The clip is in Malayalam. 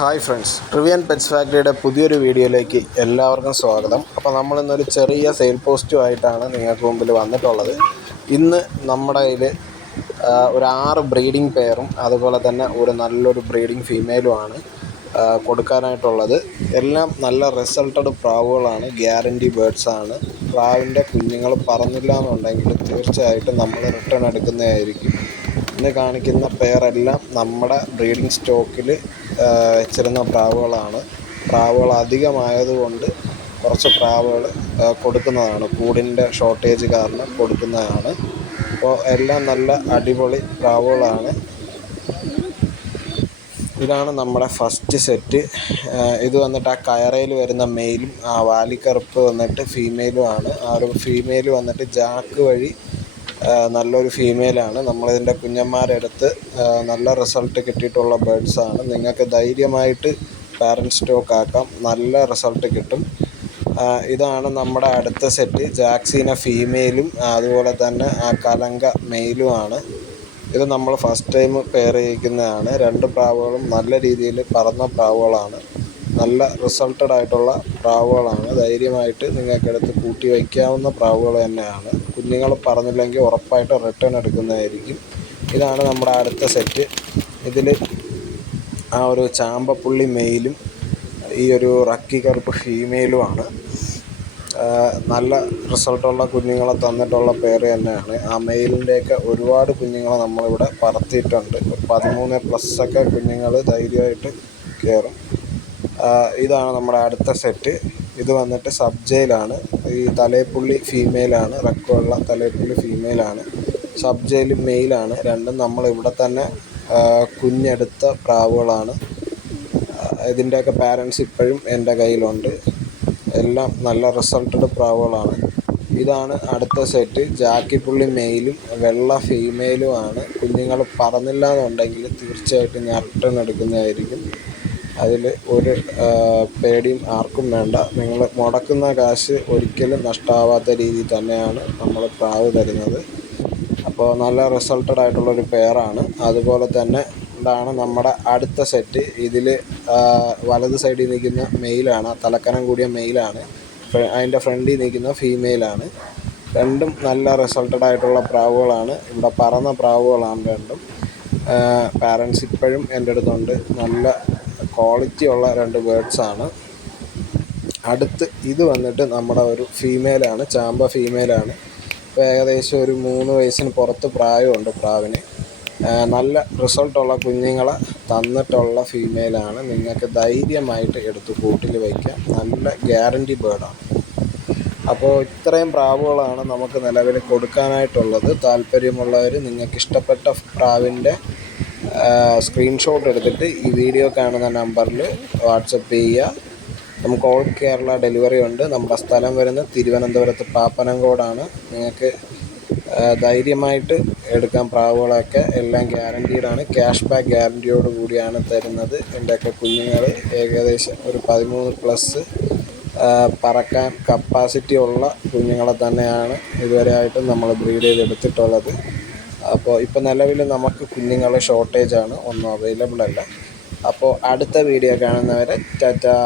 ഹായ് ഫ്രണ്ട്സ്, ട്രിവിയൻ പെറ്റ്സ് ഫാക്ടറിയുടെ പുതിയൊരു വീഡിയോയിലേക്ക് എല്ലാവർക്കും സ്വാഗതം. അപ്പോൾ നമ്മളിന്നൊരു ചെറിയ സെയിൽ പോസ്റ്റുമായിട്ടാണ് നിങ്ങൾക്ക് മുമ്പിൽ വന്നിട്ടുള്ളത്. ഇന്ന് നമ്മുടെ കയ്യിൽ ഒരു 6 ബ്രീഡിംഗ് പെയറും അതുപോലെ തന്നെ ഒരു നല്ലൊരു ബ്രീഡിംഗ് ഫീമെയിലുമാണ് കൊടുക്കാനായിട്ടുള്ളത്. എല്ലാം നല്ല റിസൾട്ടഡ് പ്രാവുകളാണ്, ഗ്യാരൻറ്റി ബേഡ്സാണ്. പ്രാവിൻ്റെ കുഞ്ഞുങ്ങൾ പറന്നില്ല എന്നുണ്ടെങ്കിൽ തീർച്ചയായിട്ടും നമ്മൾ റിട്ടേൺ എടുക്കുന്നതായിരിക്കും. ഇന്ന് കാണിക്കുന്ന പെയറെല്ലാം നമ്മുടെ ബ്രീഡിംഗ് സ്റ്റോക്കിൽ വെച്ചിരുന്ന പ്രാവുകളാണ്. പ്രാവുകൾ അധികമായതുകൊണ്ട് കുറച്ച് പ്രാവുകൾ കൊടുക്കുന്നതാണ്, കൂടിൻ്റെ ഷോർട്ടേജ് കാരണം കൊടുക്കുന്നതാണ്. അപ്പോൾ എല്ലാം നല്ല അടിപൊളി പ്രാവുകളാണ്. ഇതാണ് നമ്മുടെ ഫസ്റ്റ് സെറ്റ്. ഇത് വന്നിട്ട് ആ കയറയിൽ വരുന്ന മെയിലും ആ വാലിക്കറുപ്പ് വന്നിട്ട് ഫീമെയിലുമാണ്. ആ ഒരു ഫീമെയിൽ വന്നിട്ട് ജാക്ക് വഴി നല്ലൊരു ഫീമെയിലാണ്. നമ്മളിതിൻ്റെ കുഞ്ഞന്മാരെടുത്ത് നല്ല റിസൾട്ട് കിട്ടിയിട്ടുള്ള ബേഡ്സാണ്. നിങ്ങൾക്ക് ധൈര്യമായിട്ട് പാരൻറ്റ് സ്റ്റോക്ക് ആക്കാം, നല്ല റിസൾട്ട് കിട്ടും. ഇതാണ് നമ്മുടെ അടുത്ത സെറ്റ്. ജാക്സീന ഫീമെയിലും അതുപോലെ തന്നെ ആ കലങ്ക മെയിലുമാണ്. ഇത് നമ്മൾ ഫസ്റ്റ് ടൈം പെയർ ചെയ്യിക്കുന്നതാണ്. 2 പ്രാവുകളും നല്ല രീതിയിൽ പറന്ന പ്രാവുകളാണ്, നല്ല റിസൾട്ടഡ് ആയിട്ടുള്ള പ്രാവുകളാണ്. ധൈര്യമായിട്ട് നിങ്ങൾക്കെടുത്ത് കൂട്ടി വയ്ക്കാവുന്ന പ്രാവുകൾ തന്നെയാണ്. കുഞ്ഞുങ്ങൾ പറന്നില്ലെങ്കിൽ ഉറപ്പായിട്ട് റിട്ടേൺ എടുക്കുന്നതായിരിക്കും. ഇതാണ് നമ്മുടെ അടുത്ത സെറ്റ്. ഇതിൽ ആ ഒരു ചാമ്പപ്പുള്ളി മെയിലും ഈ ഒരു റക്കി കറുപ്പ് ഫീമെയിലുമാണ്. നല്ല റിസൾട്ടുള്ള കുഞ്ഞുങ്ങളെ തന്നിട്ടുള്ള പെയർ തന്നെയാണ്. ആ മെയിലിൻ്റെയൊക്കെ ഒരുപാട് കുഞ്ഞുങ്ങളെ നമ്മളിവിടെ പറത്തിയിട്ടുണ്ട്. 13+ കുഞ്ഞുങ്ങൾ ധൈര്യമായിട്ട് കയറും. ഇതാണ് നമ്മുടെ അടുത്ത സെറ്റ്. ഇത് വന്നിട്ട് സബ്ജയിലാണ്. ഈ തലേപ്പുള്ളി ഫീമെയിലാണ്, റെക്കുള്ള തലേപ്പുള്ളി ഫീമെയിലാണ്. സബ്ജയിൽ മെയിലാണ്. രണ്ടും നമ്മളിവിടെ തന്നെ കുഞ്ഞെടുത്ത പ്രാവുകളാണ്. ഇതിൻ്റെയൊക്കെ പാരൻസ് ഇപ്പോഴും എൻ്റെ കയ്യിലുണ്ട്. എല്ലാം നല്ല റിസൾട്ടഡ് പ്രാവുകളാണ്. ഇതാണ് അടുത്ത സെറ്റ്. ജാക്കിപ്പുള്ളി മെയിലും വെള്ള ഫീമെയിലുമാണ്. കുഞ്ഞുങ്ങൾ പറന്നില്ല എന്നുണ്ടെങ്കിൽ തീർച്ചയായിട്ടും ഞാൻ റിട്ടേൺ എടുക്കുന്നതായിരിക്കും. അതിൽ ഒരു പേടിയും ആർക്കും വേണ്ട. നിങ്ങൾ മുടക്കുന്ന കാശ് ഒരിക്കലും നഷ്ടമാവാത്ത രീതിയിൽ തന്നെയാണ് നമ്മൾ പ്രാവ് തരുന്നത്. അപ്പോൾ നല്ല റിസൾട്ടഡ് ആയിട്ടുള്ളൊരു പെയറാണ്. അതുപോലെ തന്നെ ഇതാണ് നമ്മുടെ അടുത്ത സെറ്റ്. ഇതിൽ വലത് സൈഡിൽ നിൽക്കുന്ന മെയിലാണ്, തലക്കനം കൂടിയ മെയിലാണ്. അതിൻ്റെ ഫ്രണ്ടിൽ നിൽക്കുന്ന ഫീമെയിലാണ്. രണ്ടും നല്ല റിസൾട്ടഡ് ആയിട്ടുള്ള പ്രാവുകളാണ്. ഇവിടെ പറന്ന പ്രാവുകളാണ് രണ്ടും. പാരൻസ് ഇപ്പോഴും എൻ്റെ അടുത്തുണ്ട്. നല്ല ക്വാളിറ്റി ഉള്ള 2 ബേഡ്സാണ്. അടുത്ത് ഇത് വന്നിട്ട് നമ്മുടെ ഒരു ഫീമെയിലാണ്, ചാമ്പ ഫീമെയിലാണ്. ഇപ്പോൾ ഏകദേശം ഒരു 3 വയസ്സിന് പുറത്ത് പ്രായമുണ്ട് പ്രാവിന്. നല്ല റിസൾട്ടുള്ള കുഞ്ഞുങ്ങളെ തന്നിട്ടുള്ള ഫീമെയിലാണ്. നിങ്ങൾക്ക് ധൈര്യമായിട്ട് എടുത്ത് കൂട്ടിൽ വയ്ക്കാം. നല്ല ഗ്യാരൻറ്റി ബേഡാണ്. അപ്പോൾ ഇത്രയും പ്രാവുകളാണ് നമുക്ക് നിലവിൽ കൊടുക്കാനായിട്ടുള്ളത്. താല്പര്യമുള്ളവർ നിങ്ങൾക്ക് ഇഷ്ടപ്പെട്ട പ്രാവിൻ്റെ സ്ക്രീൻഷോട്ട് എടുത്തിട്ട് ഈ വീഡിയോ കാണുന്ന നമ്പറിൽ വാട്സപ്പ് ചെയ്യുക. നമുക്ക് ഓൾ കേരള ഡെലിവറി ഉണ്ട്. നമ്മുടെ സ്ഥലം വരുന്നത് തിരുവനന്തപുരത്ത് പാപ്പനംകോടാണ്. നിങ്ങൾക്ക് ധൈര്യമായിട്ട് എടുക്കാൻ പ്രാവുകളൊക്കെ എല്ലാം ഗ്യാരൻറ്റീഡാണ്. ക്യാഷ് ബാക്ക് ഗ്യാരൻറ്റിയോട് കൂടിയാണ് തരുന്നത്. എൻ്റെയൊക്കെ കുഞ്ഞുങ്ങൾ ഏകദേശം ഒരു 13+ പറക്കാൻ കപ്പാസിറ്റി ഉള്ള കുഞ്ഞുങ്ങളെ തന്നെയാണ് ഇതുവരെയായിട്ടും നമ്മൾ ബ്രീഡ് ചെയ്തെടുത്തിട്ടുള്ളത്. അപ്പോൾ ഇപ്പോൾ നിലവിൽ നമുക്ക് കുഞ്ഞുങ്ങൾ ഷോർട്ടേജാണ്, ഒന്നും അവൈലബിൾ അല്ല. അപ്പോൾ അടുത്ത വീഡിയോ കാണുന്നവരെ ടാറ്റാ.